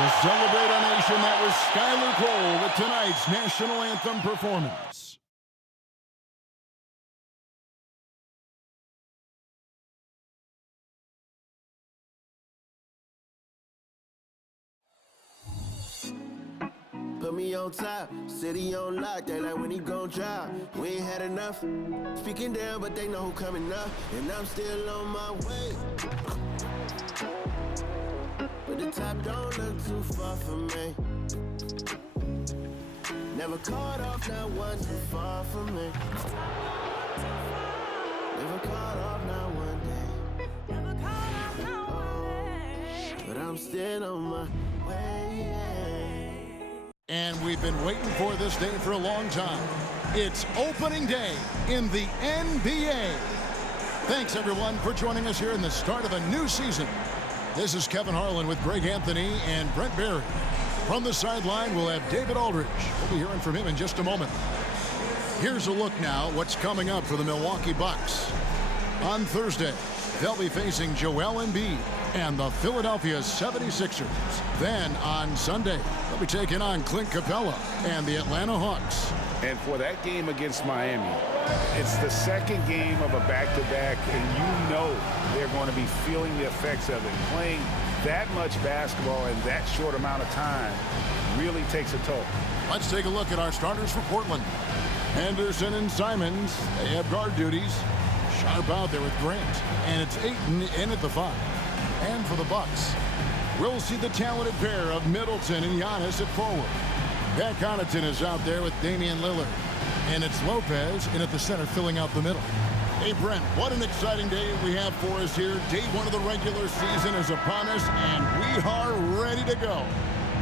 To celebrate our nation, that was Skylar Cole with tonight's national anthem performance. Put me on top, city on lock, they like when he gon' drop. We ain't had enough, speaking down, but they know who coming up. And I'm still on my way. But the top don't look too far from me. Never caught off, not one too far from me. Never caught off, not one day. Never caught off, not one day. But I'm still on my way. And we've been waiting for this day for a long time. It's opening day in the NBA. Thanks, everyone, for joining us here in the start of a new season. This is Kevin Harlan with Greg Anthony and Brent Barry. From the sideline, we'll have David Aldridge. We'll be hearing from him in just a moment. Here's a look now what's coming up for the Milwaukee Bucks. On Thursday, they'll be facing Joel Embiid and the Philadelphia 76ers. Then on Sunday, they'll be taking on Clint Capella and the Atlanta Hawks. And for that game against Miami, it's the second game of a back-to-back, and you know they're going to be feeling the effects of it. Playing that much basketball in that short amount of time really takes a toll. Let's take a look at our starters for Portland. Henderson and Simons, they have guard duties. Sharp out there with Grant, and it's Ayton in at the 5. And for the Bucks, we'll see the talented pair of Middleton and Giannis at forward. Pat Connaughton is out there with Damian Lillard. And it's Lopez in at the center filling out the middle. Hey, Brent, what an exciting day we have for us here. Day 1 of the regular season is upon us, and we are ready to go.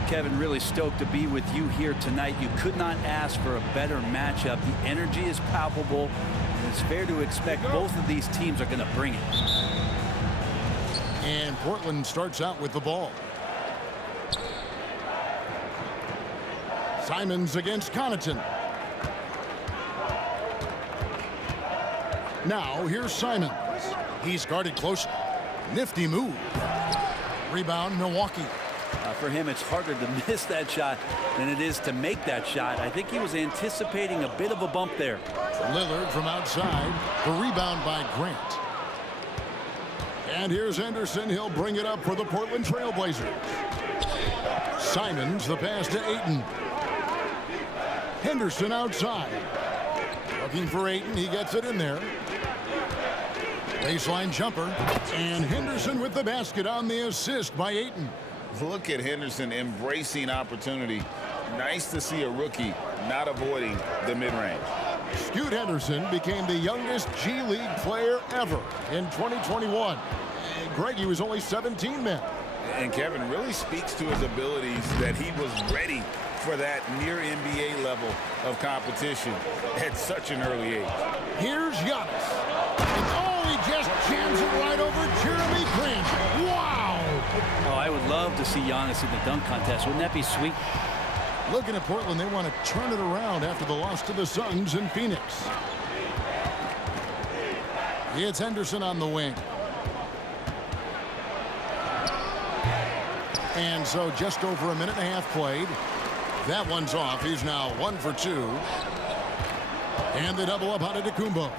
Kevin, really stoked to be with you here tonight. You could not ask for a better matchup. The energy is palpable, and it's fair to expect both of these teams are going to bring it. And Portland starts out with the ball. Simons against Connaughton. Now here's Simons. He's guarded closely. Nifty move. Rebound, Milwaukee. For him, it's harder to miss that shot than it is to make that shot. I think he was anticipating a bit of a bump there. Lillard from outside. The rebound by Grant. And here's Henderson. He'll bring it up for the Portland Trailblazers. Simons, the pass to Ayton. Henderson outside. Looking for Ayton. He gets it in there. Baseline jumper. And Henderson with the basket on the assist by Ayton. Look at Henderson embracing opportunity. Nice to see a rookie not avoiding the mid-range. Scoot Henderson became the youngest G League player ever in 2021. Greg, he was only 17 then. And Kevin really speaks to his abilities that he was ready for that near NBA level of competition at such an early age. Here's Giannis. And he just jams it right over Jeremy Grant. Wow! Oh, I would love to see Giannis in the dunk contest. Wouldn't that be sweet? Looking at Portland, they want to turn it around after the loss to the Suns in Phoenix. It's Henderson on the wing. And so just over a minute and a half played. That one's off. He's now 1 for 2. And they double up Antetokounmpo.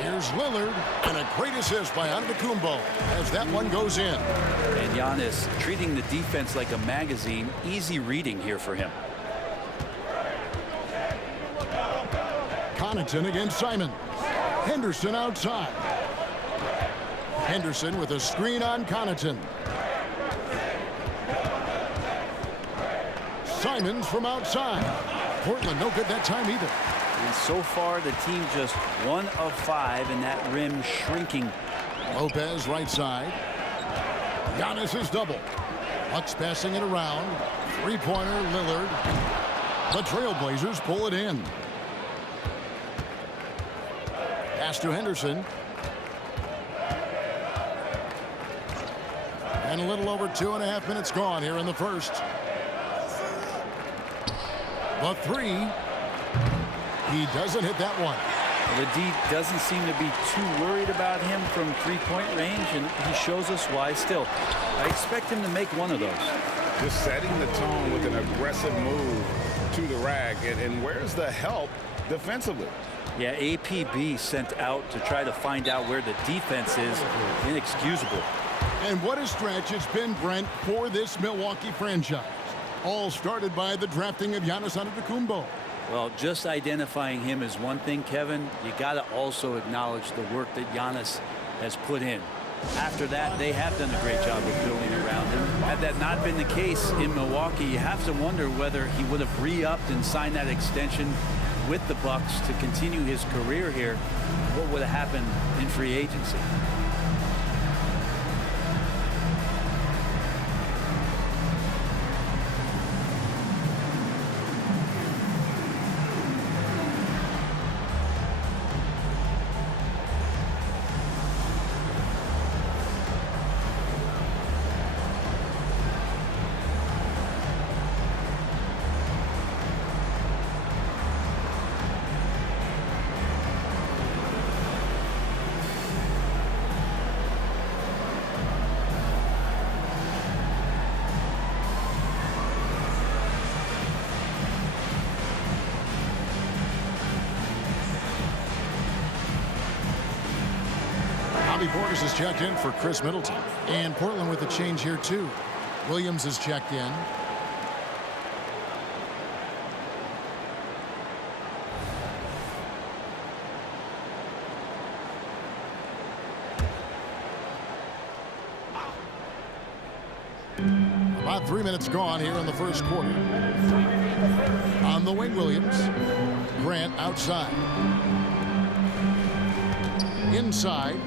Here's Lillard, and a great assist by Antetokounmpo as that one goes in. And Giannis treating the defense like a magazine. Easy reading here for him. Connaughton against Simon. Henderson outside. Henderson with a screen on Connaughton. Simons from outside. Portland no good that time either. And so far, the team just 1 of 5, and that rim shrinking. Lopez right side. Giannis is double. Bucks passing it around. Three-pointer, Lillard. The Trailblazers pull it in. Pass to Henderson. And a little over 2.5 minutes gone here in the first. The 3. He doesn't hit that one. The D doesn't seem to be too worried about him from three-point range, and he shows us why still. I expect him to make one of those. just setting the tone with an aggressive move to the rack. And where's the help defensively? Yeah, APB sent out to try to find out where the defense is. Inexcusable. And what a stretch it's been, Brent, for this Milwaukee franchise. All started by the drafting of Giannis Antetokounmpo. Well, just identifying him is one thing, Kevin. You got to also acknowledge the work that Giannis has put in. After that, they have done a great job of building around him. Had that not been the case in Milwaukee, you have to wonder whether he would have re-upped and signed that extension with the Bucks to continue his career here. What would have happened in free agency? Portis is checked in for Chris Middleton. And Portland with a change here, too. Williams is checked in. About 3 minutes gone here in the first quarter. On the wing, Williams. Grant outside. Inside.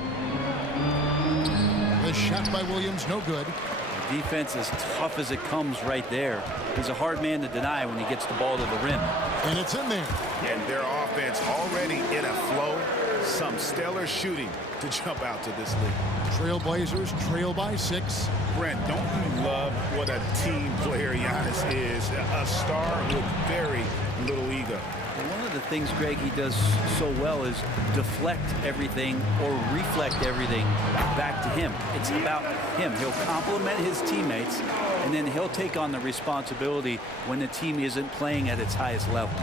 The shot by Williams, no good. The defense is tough as it comes right there. He's a hard man to deny when he gets the ball to the rim. And it's in there. And their offense already in a flow. Some stellar shooting to jump out to this lead. Trailblazers trail by 6. Brent, don't you love what a team player Giannis is? A star with very little ego. And one of the things, Greg, he does so well is deflect everything or reflect everything back to him. It's about him. He'll compliment his teammates, and then he'll take on the responsibility when the team isn't playing at its highest level.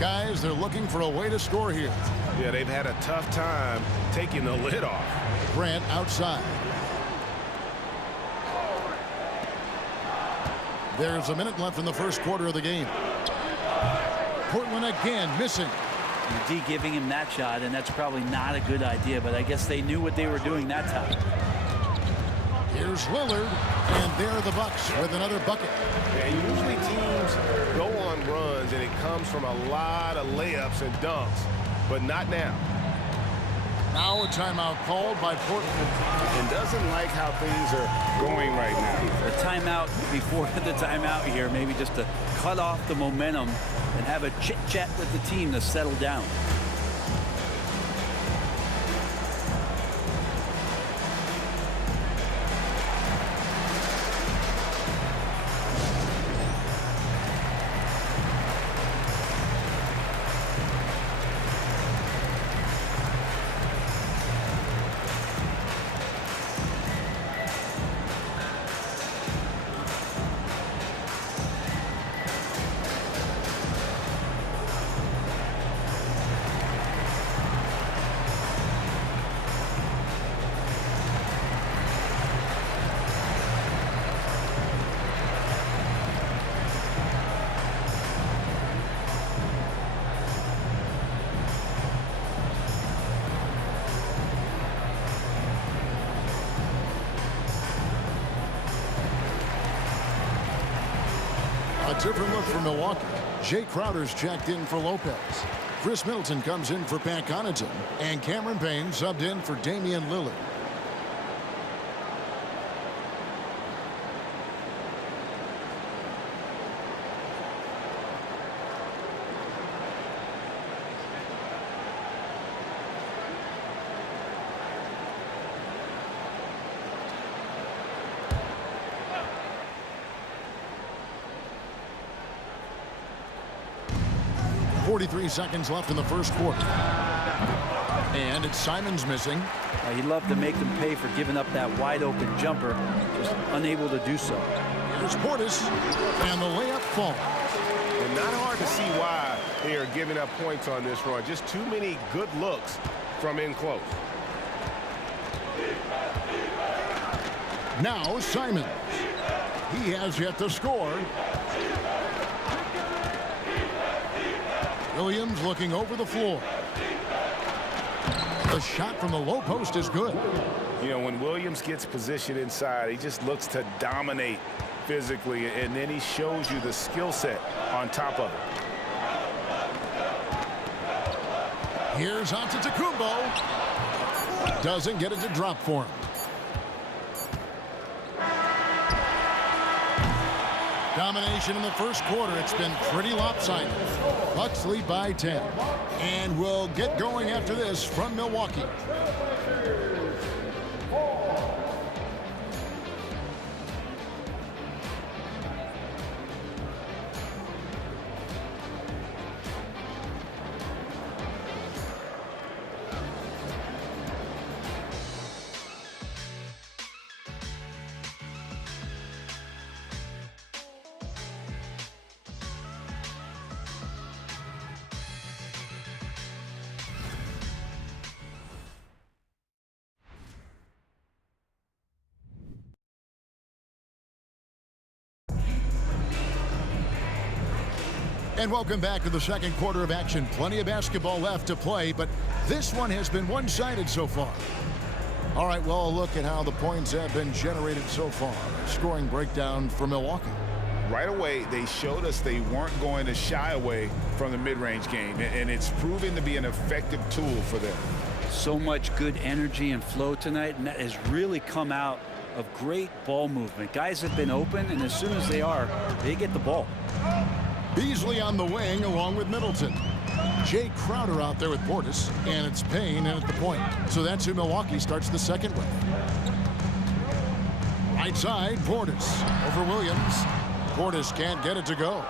Guys, they're looking for a way to score here. Yeah, they've had a tough time taking the lid off. Grant outside. There's a minute left in the first quarter of the game. Portland again missing. The D giving him that shot, and that's probably not a good idea, but I guess they knew what they were doing that time. Here's Lillard, and there the Bucks with another bucket. Yeah, usually teams go on runs, and it comes from a lot of layups and dunks, but not now. Now a timeout called by Portland. And doesn't like how things are going right now. The timeout before the timeout here, maybe just to cut off the momentum and have a chit-chat with the team to settle down. A different look for Milwaukee. Jay Crowder's checked in for Lopez. Chris Middleton comes in for Pat Connaughton. And Cameron Payne subbed in for Damian Lillard. .43 seconds left in the first quarter. And it's Simons missing. He loved to make them pay for giving up that wide-open jumper, just unable to do so. Here's Portis, and the layup falls. And not hard to see why they are giving up points on this run. Just too many good looks from in close. Now Simons. He has yet to score. Williams looking over the floor. The shot from the low post is good. You know, when Williams gets positioned inside, he just looks to dominate physically, and then he shows you the skill set on top of it. Here's Antetokounmpo. Doesn't get it to drop for him. Domination in the first quarter. It's been pretty lopsided. Bucks lead by 10. And we'll get going after this from Milwaukee. And welcome back to the second quarter of action. Plenty of basketball left to play, but this one has been one-sided so far. All right, well, a look at how the points have been generated so far. Scoring breakdown for Milwaukee. Right away, they showed us they weren't going to shy away from the mid-range game, and it's proven to be an effective tool for them. So much good energy and flow tonight, and that has really come out of great ball movement. Guys have been open, and as soon as they are, they get the ball. Beasley on the wing along with Middleton. Jay Crowder out there with Portis, and it's Payne in at the point. So that's who Milwaukee starts the second with. Right side, Portis over Williams. Portis can't get it to go.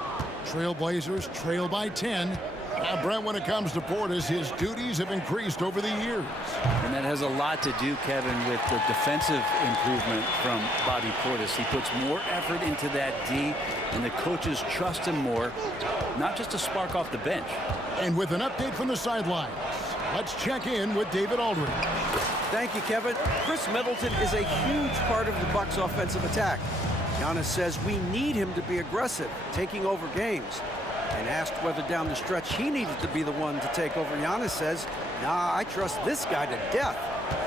Trailblazers trail by 10. Now, Brent, when it comes to Portis, his duties have increased over the years. And that has a lot to do, Kevin, with the defensive improvement from Bobby Portis. He puts more effort into that D, and the coaches trust him more, not just to spark off the bench. And with an update from the sidelines, let's check in with David Aldridge. Thank you, Kevin. Chris Middleton is a huge part of the Bucks' offensive attack. Giannis says we need him to be aggressive, taking over games. And asked whether down the stretch he needed to be the one to take over, Giannis says, nah, I trust this guy to death.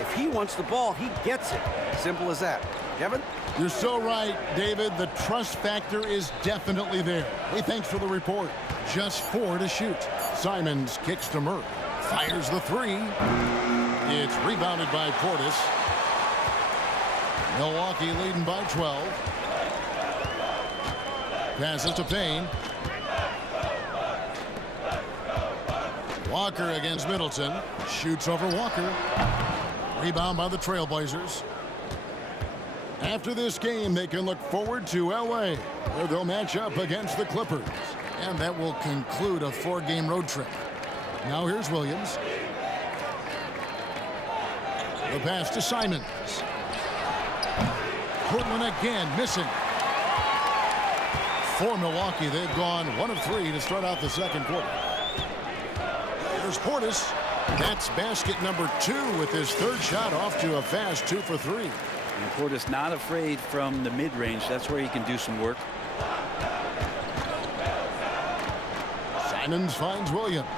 If he wants the ball, he gets it. Simple as that. Kevin? You're so right, David. The trust factor is definitely there. Hey, thanks for the report. Just 4 to shoot. Simons kicks to Murray. Fires the 3. It's rebounded by Portis. Milwaukee leading by 12. Passes to Payne. Walker against Middleton. Shoots over Walker. Rebound by the Trailblazers. After this game, they can look forward to LA, where they'll match up against the Clippers. And that will conclude a 4-game road trip. Now here's Williams. The pass to Simons. Portland again missing. For Milwaukee, they've gone 1 of 3 to start out the second quarter. There's Portis. That's basket number 2 with his 3rd shot off to a fast 2 for 3. And Portis not afraid from the mid-range. That's where he can do some work. Simons finds Williams.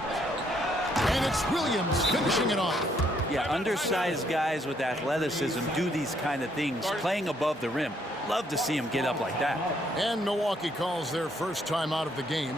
And it's Williams finishing it off. Yeah, undersized guys with athleticism do these kind of things, playing above the rim. Love to see him get up like that. And Milwaukee calls their first time out of the game.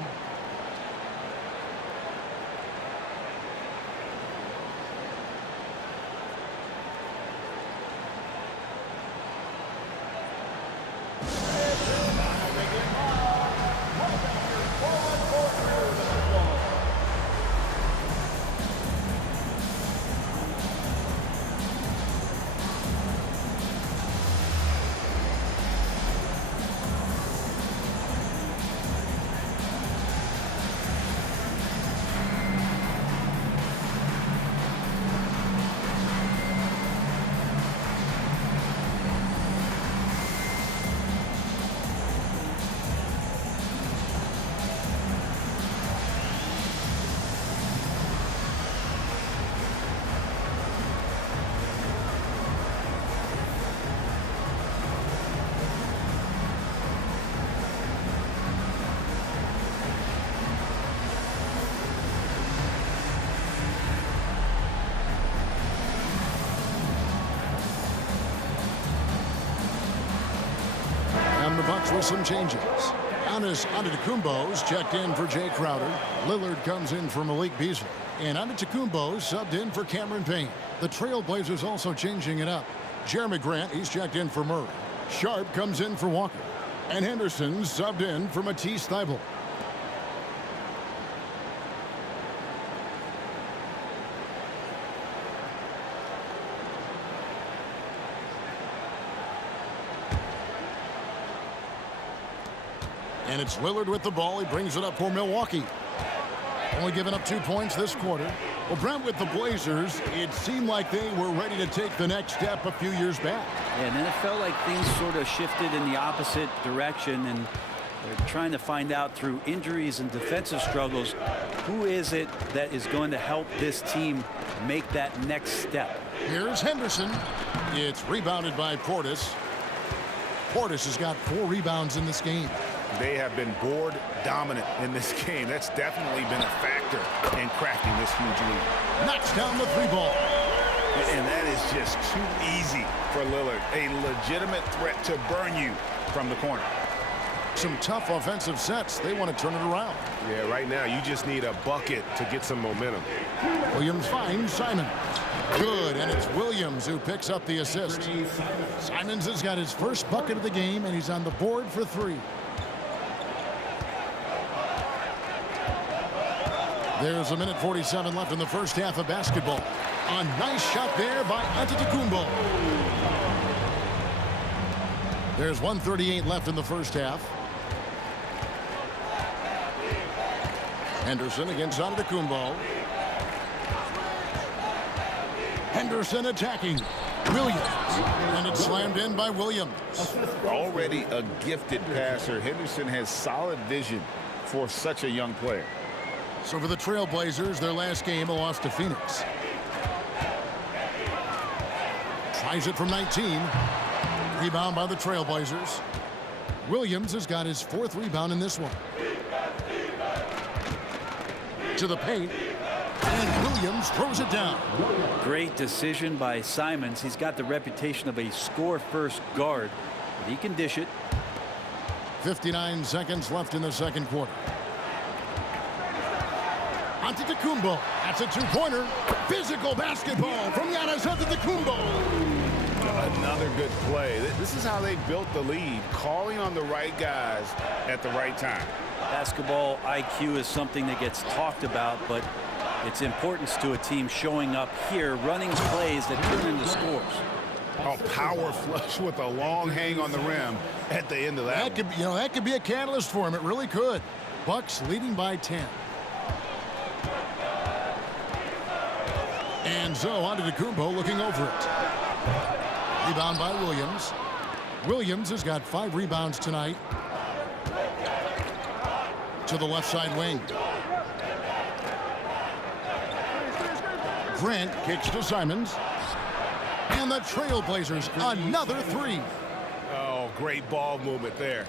Celtics with some changes. Giannis Antetokounmpo's checked in for Jay Crowder. Lillard comes in for Malik Beasley. And Antetokounmpo subbed in for Cameron Payne. The Trailblazers also changing it up. Jeremy Grant, he's checked in for Murray. Sharp comes in for Walker. And Henderson subbed in for Matisse Thybulle. And it's Lillard with the ball. He brings it up for Milwaukee. Only giving up 2 points this quarter. Well, Brent, with the Blazers, it seemed like they were ready to take the next step a few years back. Yeah, and then it felt like things sort of shifted in the opposite direction, and they're trying to find out through injuries and defensive struggles, who is it that is going to help this team make that next step. Here's Henderson. It's rebounded by Portis. Portis has got 4 rebounds in this game. They have been board dominant in this game. That's definitely been a factor in cracking this huge lead. Knocks down the 3 ball. And that is just too easy for Lillard. A legitimate threat to burn you from the corner. Some tough offensive sets. They want to turn it around. Yeah, right now you just need a bucket to get some momentum. Williams finds Simons. Good, and it's Williams who picks up the assist. Simons has got his first bucket of the game, and he's on the board for 3. There's 1:47 left in the first half of basketball. A nice shot there by Antetokounmpo. There's 1:38 left in the first half. Henderson against Antetokounmpo. Henderson attacking. Williams. And it's slammed in by Williams. Already a gifted passer, Henderson has solid vision for such a young player. So for the Trailblazers, their last game, a loss to Phoenix. Tries it from 19. Rebound by the Trailblazers. Williams has got his 4th rebound in this one. To the paint. And Williams throws it down. Great decision by Simons. He's got the reputation of a score-first guard, but he can dish it. 59 seconds left in the second quarter. Antetokounmpo. That's a 2-pointer. Physical basketball from Giannis Antetokounmpo. Another good play. This is how they built the lead, calling on the right guys at the right time. Basketball IQ is something that gets talked about, but its importance to a team showing up here, running plays that turn into scores. A power flush with a long hang on the rim at the end of that. That could be a catalyst for him. It really could. Bucks leading by 10. And so Antetokounmpo looking over it. Rebound by Williams. Williams has got 5 rebounds tonight. To the left side wing. Grant kicks to Simons. And the Trailblazers, another 3. Oh, great ball movement there.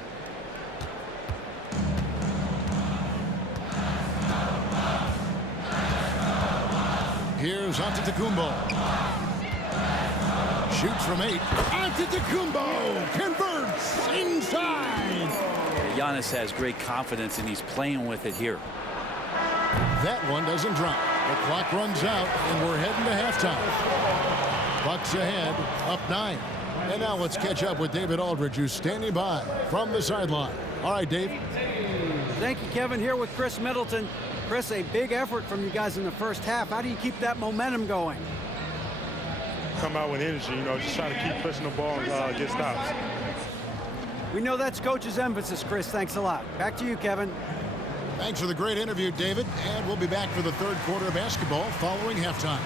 Here's Antetokounmpo. Shoots from 8. Antetokounmpo converts inside. Giannis has great confidence, and he's playing with it here. That one doesn't drop. The clock runs out, and we're heading to halftime. Bucks ahead, up 9. And now let's catch up with David Aldridge, who's standing by from the sideline. All right, Dave. Thank you, Kevin. Here with Chris Middleton. Chris, a big effort from you guys in the first half. How do you keep that momentum going? Come out with energy, just try to keep pushing the ball and get stops. We know that's coach's emphasis, Chris. Thanks a lot. Back to you, Kevin. Thanks for the great interview, David. And we'll be back for the third quarter of basketball following halftime.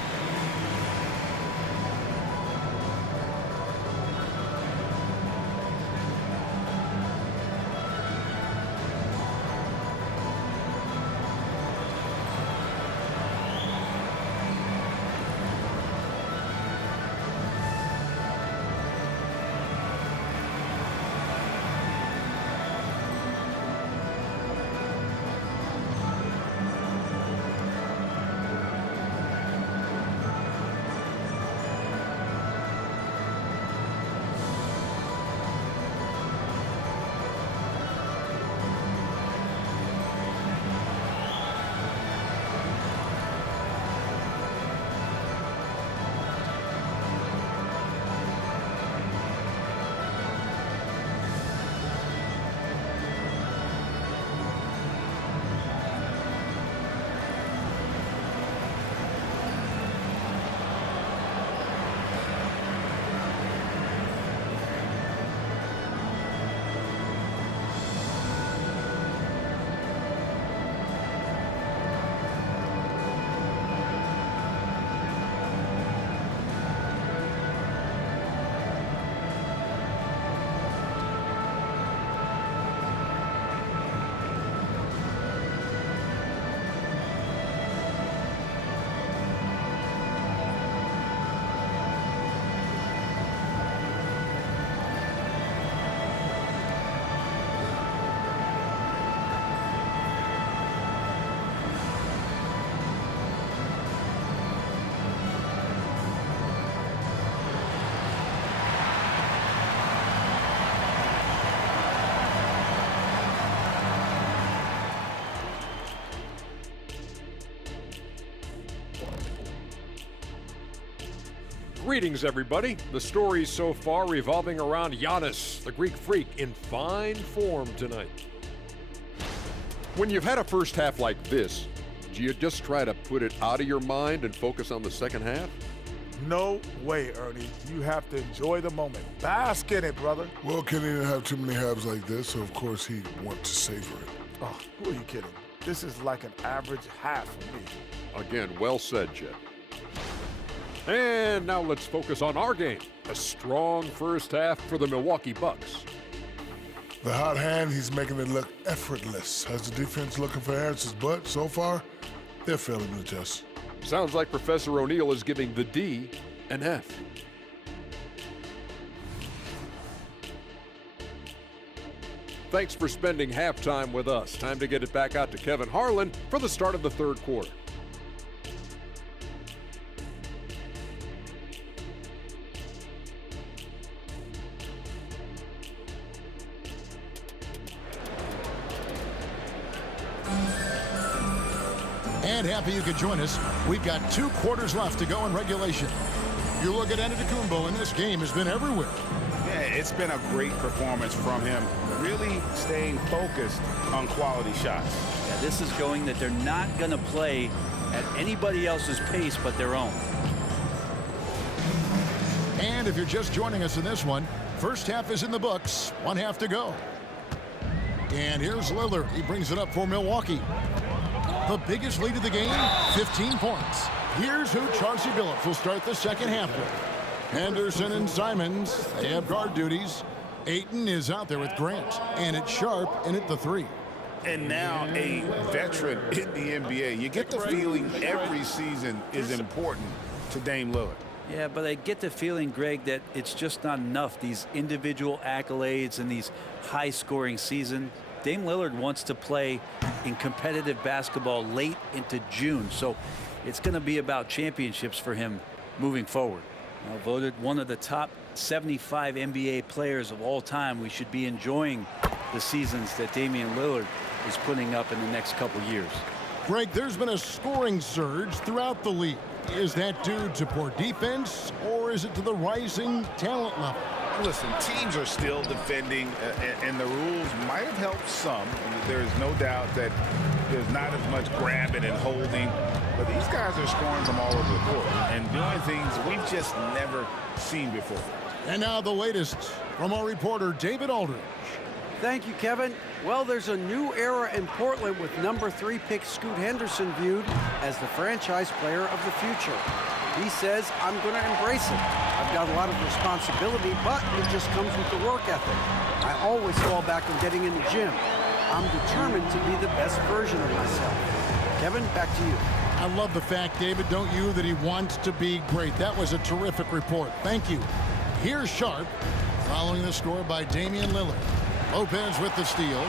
Greetings, everybody. The stories so far revolving around Giannis, the Greek freak, in fine form tonight. When you've had a first half like this, do you just try to put it out of your mind and focus on the second half? No way, Ernie. You have to enjoy the moment. Bask in it, brother. Well, Kenny didn't have too many halves like this, so of course he'd want to savor it. Oh, who are you kidding? This is like an average half for me. Again, well said, Jet. And now let's focus on our game. A strong first half for the Milwaukee Bucks. The hot hand, he's making it look effortless. Has the defense looking for answers, but so far, they're failing the test. Sounds like Professor O'Neal is giving the D an F. Thanks for spending halftime with us. Time to get it back out to Kevin Harlan for the start of the third quarter. And happy you could join us. We've got 2 quarters left to go in regulation. You look at Antetokounmpo, and this game has been everywhere. Yeah, it's been a great performance from him, really staying focused on quality shots. Yeah, this is showing that they're not going to play at anybody else's pace but their own. And if you're just joining us in this one, first half is in the books, 1 half to go. And here's Lillard. He brings it up for Milwaukee. The biggest lead of the game, 15 points. Here's who Chauncey Billups will start the second half with. Henderson and Simons, they have guard duties. Ayton is out there with Grant, and it's Sharp in at the 3. And now a veteran in the NBA. You get the feeling every season is important to Dame Lillard. Yeah, but I get the feeling, Greg, that it's just not enough. These individual accolades and these high-scoring seasons. Dame Lillard wants to play in competitive basketball late into June, so it's going to be about championships for him moving forward. Now, voted one of the top 75 NBA players of all time. We should be enjoying the seasons that Damian Lillard is putting up in the next couple years. Greg, there's been a scoring surge throughout the league. Is that due to poor defense, or is it to the rising talent level? Listen, teams are still defending, and the rules might have helped some. There's no doubt that there's not as much grabbing and holding, but these guys are scoring from all over the court and doing things we've just never seen before. And now the latest from our reporter, David Aldridge. Thank you, Kevin. Well, there's a new era in Portland with number 3 pick Scoot Henderson viewed as the franchise player of the future. He says, I'm going to embrace it. I've got a lot of responsibility, but it just comes with the work ethic. I always fall back on getting in the gym. I'm determined to be the best version of myself. Kevin, back to you. I love the fact, David, don't you, that he wants to be great. That was a terrific report. Thank you. Here's Sharp, following the score by Damian Lillard. Lopez with the steal.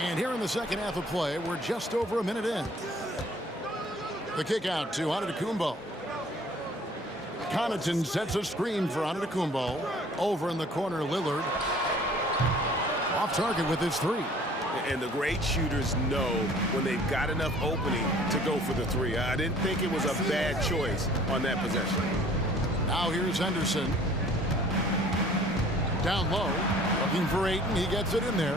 And here in the second half of play, we're just over a minute in. The kick out to Antetokounmpo. Connaughton sets a screen for Antetokounmpo. Over in the corner, Lillard. Off target with his 3. And the great shooters know when they've got enough opening to go for the 3. I didn't think it was a bad choice on that possession. Now here's Henderson. Down low, looking for Ayton. He gets it in there.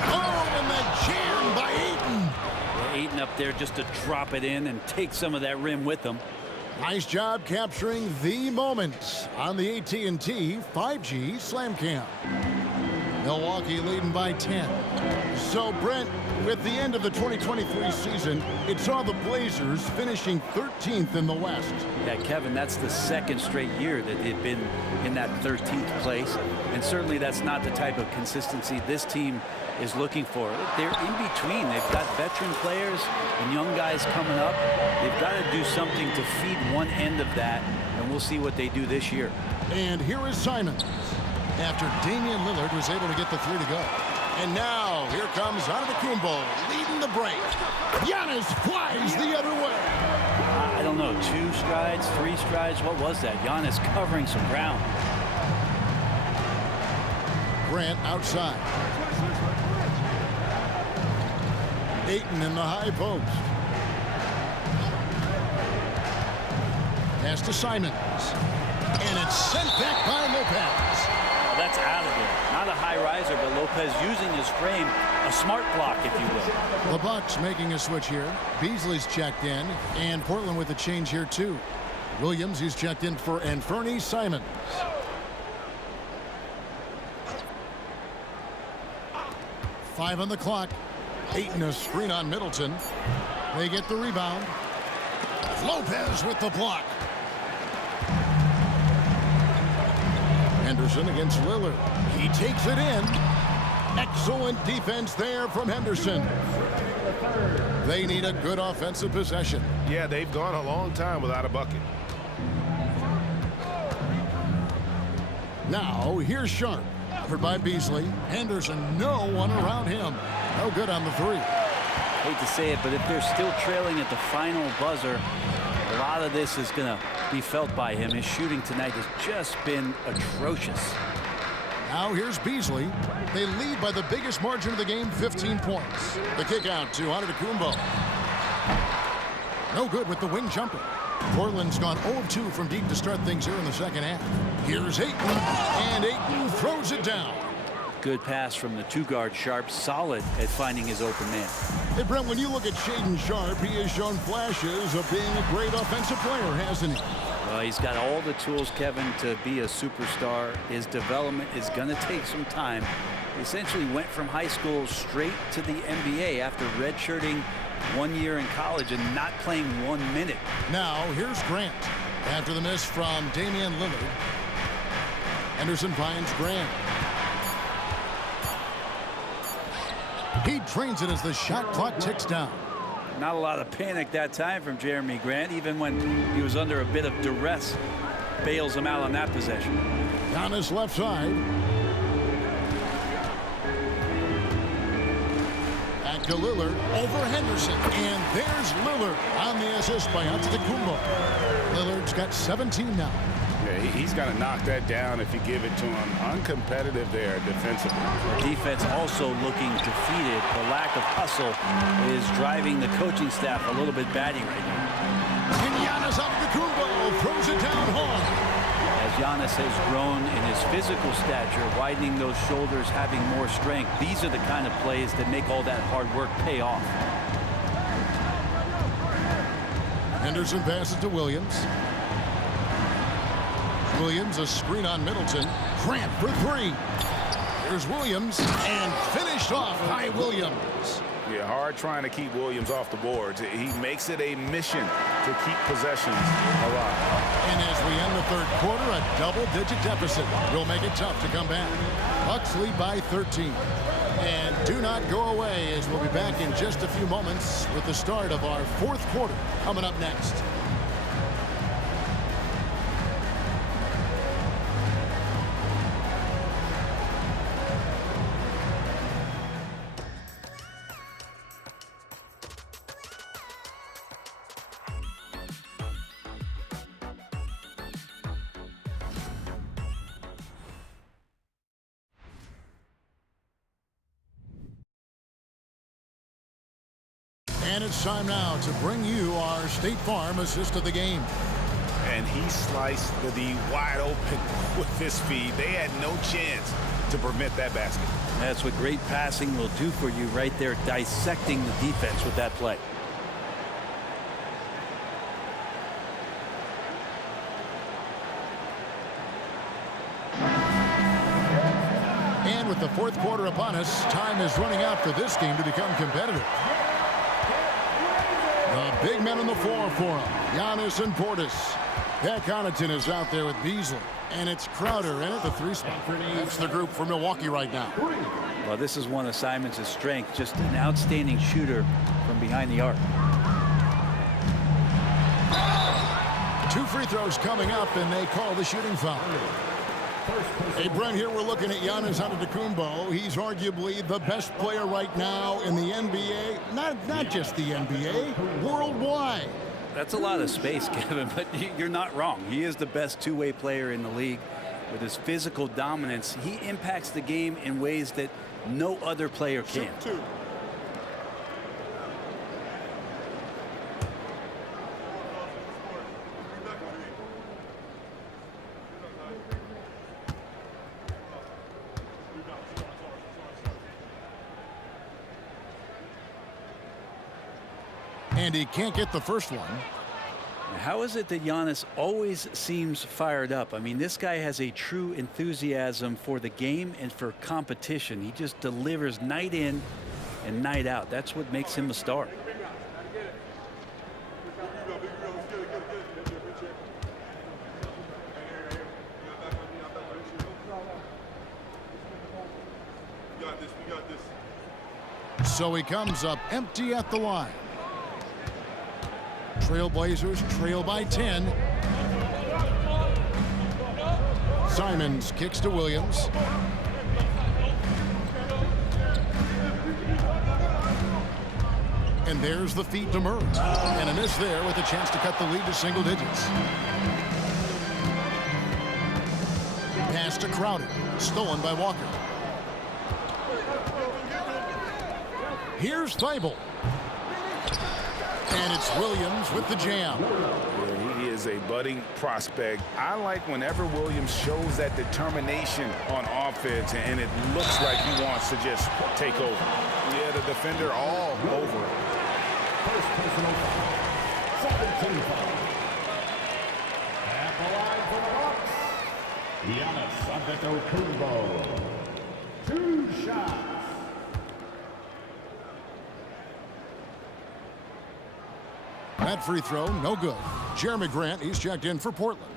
Oh, and the jam by Ayton. Well, Ayton up there just to drop it in and take some of that rim with him. Nice job capturing the moment on the AT&T 5G Slam Cam. Milwaukee leading by 10. So, Brent, with the end of the 2023 season, it saw the Blazers finishing 13th in the West. Yeah, Kevin, that's the second straight year that they've been in that 13th place. And certainly that's not the type of consistency this team is looking for. They're in between. They've got veteran players and young guys coming up. They've got to do something to feed one end of that, and we'll see what they do this year. And here is Simons after Damian Lillard was able to get the 3 to go. And now here comes Antetokounmpo leading the break. Giannis flies the other way. I don't know, 2 strides, 3 strides. What was that? Giannis covering some ground. Grant outside. Ayton in the high post. Pass to Simons. And it's sent back by Lopez. That's out of there. Not a high riser, but Lopez using his frame, a smart block, if you will. The Bucks making a switch here. Beasley's checked in, and Portland with a change here too. Williams, he's checked in for Anfernee Simons. 5 on the clock. Ayton a screen on Middleton. They get the rebound. Lopez with the block. Henderson against Lillard. He takes it in. Excellent defense there from Henderson. They need a good offensive possession. Yeah, they've gone a long time without a bucket. Now, here's Sharp. Covered by Beasley. Henderson, no one around him. No good on the three. Hate to say it, but if they're still trailing at the final buzzer, a lot of this is going to be felt by him. His shooting tonight has just been atrocious. Now here's Beasley. They lead by the biggest margin of the game, 15 points. The kick out to Antetokounmpo. No good with the wing jumper. Portland's gone 0-2 from deep to start things here in the second half. Here's Ayton, and Ayton throws it down. Good pass from the two-guard Sharp, solid at finding his open man. Hey, Brent, when you look at Shaedon Sharp, he has shown flashes of being a great offensive player, hasn't he? Well, he's got all the tools, Kevin, to be a superstar. His development is going to take some time. He essentially went from high school straight to the NBA after redshirting 1 year in college and not playing 1 minute. Now, here's Grant. After the miss from Damian Lillard. Henderson finds Grant. He trains it as the shot clock ticks down. Not a lot of panic that time from Jeremy Grant, even when he was under a bit of duress. Bails him out on that possession. Giannis left side. Back to Lillard over Henderson. And there's Lillard on the assist by Antetokounmpo. Lillard's got 17 now. Yeah, he's got to knock that down if you give it to him. Uncompetitive there defensively. Defense also looking defeated. The lack of hustle is driving the coaching staff a little bit batty right now. And Giannis Antetokounmpo throws it down hard. As Giannis has grown in his physical stature, widening those shoulders, having more strength, these are the kind of plays that make all that hard work pay off. Henderson passes to Williams. Williams, a screen on Middleton. Grant for three. Here's Williams, and finished off by Williams. Yeah, hard trying to keep Williams off the boards. He makes it a mission to keep possessions alive. And as we end the third quarter, a double-digit deficit will make it tough to come back. Bucks lead by 13. And do not go away, as we'll be back in just a few moments with the start of our fourth quarter coming up next. And it's time now to bring you our State Farm assist of the game. And he sliced the D wide open with his feed. They had no chance to prevent that basket. That's what great passing will do for you right there, dissecting the defense with that play. And with the fourth quarter upon us, time is running out for this game to become competitive. The big men on the floor for him, Giannis and Portis. Pat Connaughton is out there with Beasley. And it's Crowder in at the three spot. That's the group for Milwaukee right now. Well, this is one of Simons' strengths, just an outstanding shooter from behind the arc. 2 free throws coming up, and they call the shooting foul. Hey, Brent, here we're looking at Giannis Antetokounmpo. He's arguably the best player right now in the NBA. Not just the NBA, worldwide. That's a lot of space, Kevin, but you're not wrong. He is the best two-way player in the league. With his physical dominance, he impacts the game in ways that no other player can. And he can't get the first one. How is it that Giannis always seems fired up? I mean, this guy has a true enthusiasm for the game and for competition. He just delivers night in and night out. That's what makes him a star. So he comes up empty at the line. Trailblazers trail by 10. Simons kicks to Williams. And there's the feed to Murray. And a miss there with a chance to cut the lead to single digits. Pass to Crowder. Stolen by Walker. Here's Thibault. And it's Williams with the jam. Yeah, he is a budding prospect. I like whenever Williams shows that determination on offense, and it looks like he wants to just take over. Yeah, the defender all over it. First personal foul. 17 foul. At the line for the Bucks, Giannis Antetokounmpo. 2 shots. That free throw, no good. Jeremy Grant, he's checked in for Portland.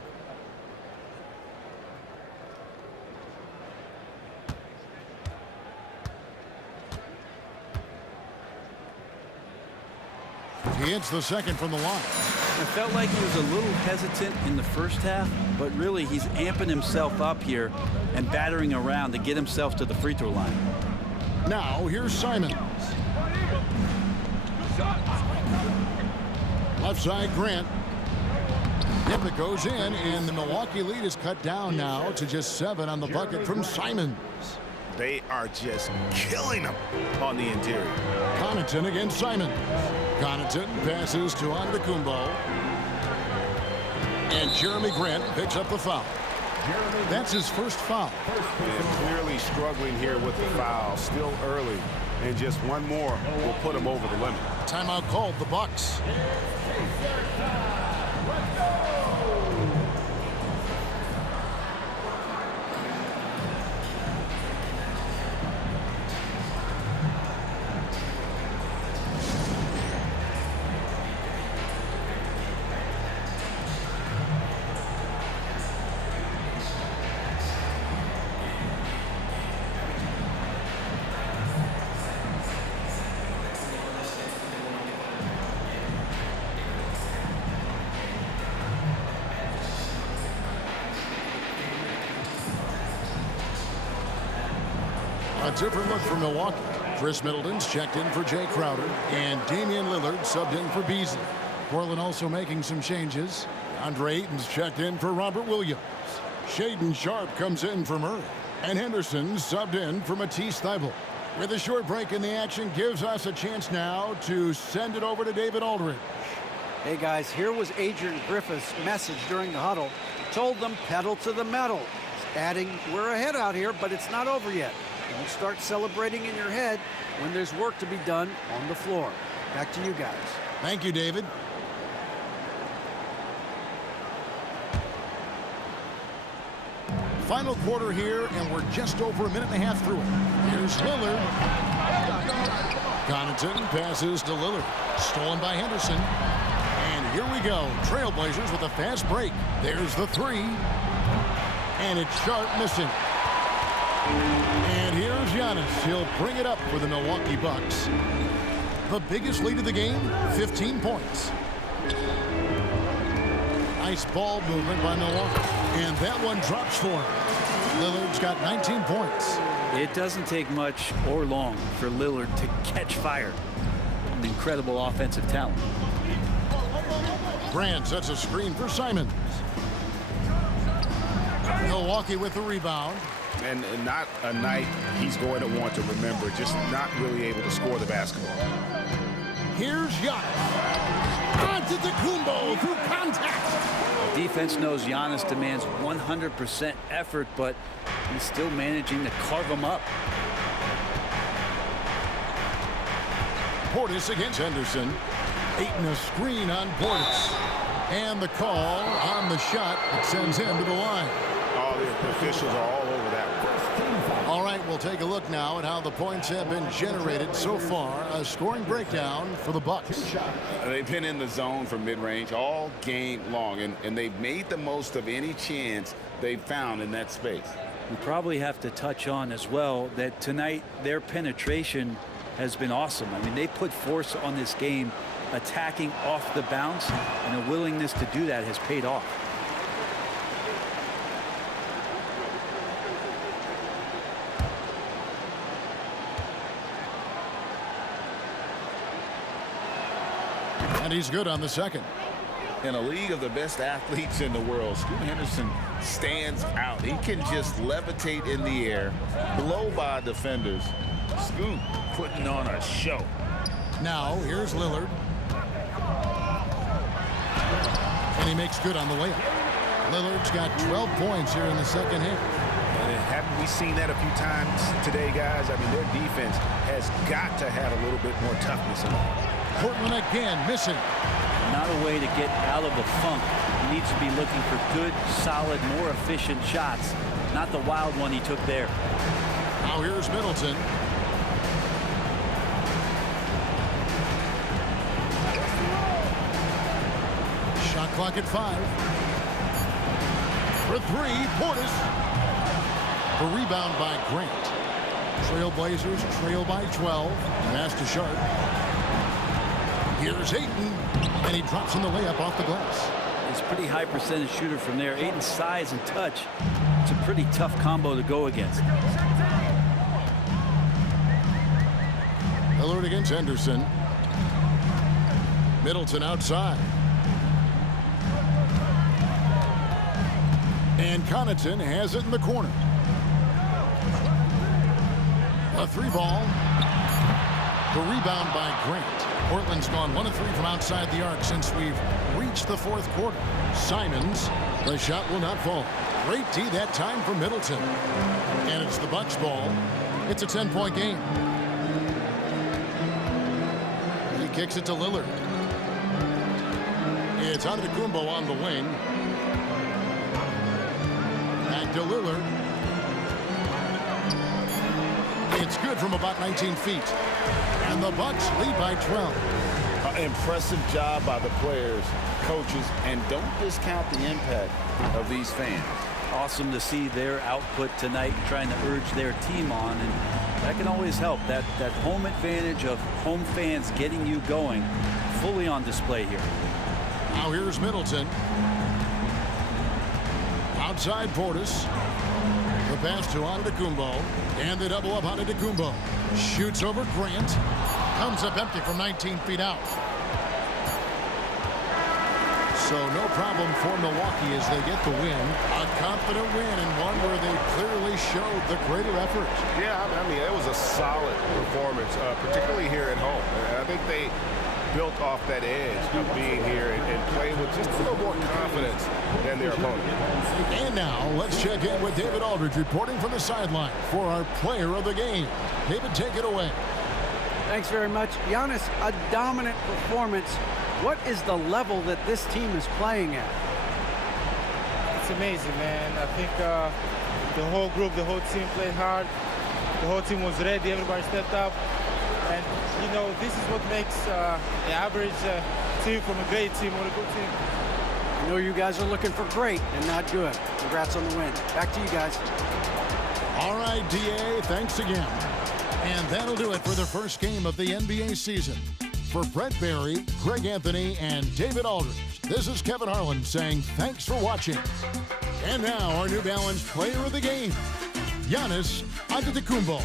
He hits the second from the line. I felt like he was a little hesitant in the first half, but really he's amping himself up here and battering around to get himself to the free throw line. Now here's Simons. Left side, Grant. If it goes in, and the Milwaukee lead is cut down now to just 7 on the bucket from Simons. They are just killing him on the interior. Connaughton against Simons. Connaughton passes to Antetokounmpo. And Jeremy Grant picks up the foul. That's his first foul. And clearly struggling here with the foul. Still early. And just one more will put him over the limit. Timeout called, the Bucks. A different look for Milwaukee. Chris Middleton's checked in for Jay Crowder, and Damian Lillard subbed in for Beasley. Portland also making some changes. Andre Ayton's checked in for Robert Williams. Shaedon Sharpe comes in for Murray, and Henderson subbed in for Matisse Thybulle. With a short break in the action, gives us a chance now to send it over to David Aldridge. Hey guys, here was Adrian Griffith's message during the huddle. Told them pedal to the metal. Adding, we're ahead out here, but it's not over yet. Don't start celebrating in your head when there's work to be done on the floor. Back to you guys. Thank you, David. Final quarter here, and we're just over a minute and a half through it. Here's Lillard. Connaughton passes to Lillard. Stolen by Henderson. And here we go. Trailblazers with a fast break. There's the three. And it's Sharpe missing. And here's Giannis. He'll bring it up for the Milwaukee Bucks. The biggest lead of the game, 15 points. Nice ball movement by Milwaukee. And that one drops for him. Lillard's got 19 points. It doesn't take much or long for Lillard to catch fire. An incredible offensive talent. Grant sets a screen for Simons. Milwaukee with the rebound. And not a night he's going to want to remember, just not really able to score the basketball. Here's Giannis. Antetokounmpo through contact. The defense knows Giannis demands 100% effort, but he's still managing to carve him up. Portis against Henderson. Ayton a screen on Portis. And the call on the shot that sends him to the line. All the officials are all over that one. All right, we'll take a look now at how the points have been generated so far. A scoring breakdown for the Bucks. They've been in the zone for mid-range all game long, and they've made the most of any chance they've found in that space. We probably have to touch on as well that tonight their penetration has been awesome. I mean, they put force on this game, attacking off the bounce, and a willingness to do that has paid off. And he's good on the second. In a league of the best athletes in the world, Scoot Henderson stands out. He can just levitate in the air, blow by defenders. Scoot putting on a show. Now, here's Lillard. And he makes good on the layup. Lillard's got 12 points here in the second half. And haven't we seen that a few times today, guys? I mean, their defense has got to have a little bit more toughness in it. Portland again missing. Not a way to get out of the funk. He needs to be looking for good, solid, more efficient shots, not the wild one he took there. Now here's Middleton. Shot clock at 5. For 3, Portis. The rebound by Grant. Trailblazers trail by 12. Pass to Sharp. Here's Ayton, and he drops in the layup off the glass. He's a pretty high percentage shooter from there. Ayton's size and touch, it's a pretty tough combo to go against. Lillard against Henderson. Middleton outside. And Connaughton has it in the corner. A 3-ball. The rebound by Grant. Portland's gone 1 of 3 from outside the arc since we've reached the 4th quarter. Simons, the shot will not fall. Great D that time for Middleton. And it's the Bucks ball. It's a 10-point game. He kicks it to Lillard. It's Antetokounmpo on the wing. Back to Lillard. It's good from about 19 feet. And the Bucks lead by 12. Impressive job by the players, coaches, and don't discount the impact of these fans. Awesome to see their output tonight, trying to urge their team on, and that can always help. That home advantage of home fans getting you going, fully on display here. Now here's Middleton. Outside Portis. The pass to Antetokounmpo. And the double up Antetokounmpo. Shoots over Grant. Comes up empty from 19 feet out. So no problem for Milwaukee as they get the win. A confident win and one where they clearly showed the greater effort. Yeah, I mean, it was a solid performance, particularly here at home. And I think they built off that edge of being here and playing with just a little more confidence than their opponent. And now let's check in with David Aldridge reporting from the sideline for our player of the game. David, take it away. Thanks very much. Giannis, a dominant performance. What is the level that this team is playing at? It's amazing, man. I think the whole group, the whole team played hard. The whole team was ready. Everybody stepped up. And, you know, this is what makes the average team from a great team or a good team. I know you guys are looking for great and not good. Congrats on the win. Back to you guys. All right, DA, thanks again. And that'll do it for the first game of the NBA season. For Brett Barry, Greg Anthony, and David Aldridge, this is Kevin Harlan saying thanks for watching. And now our New Balance player of the game, Giannis Antetokounmpo.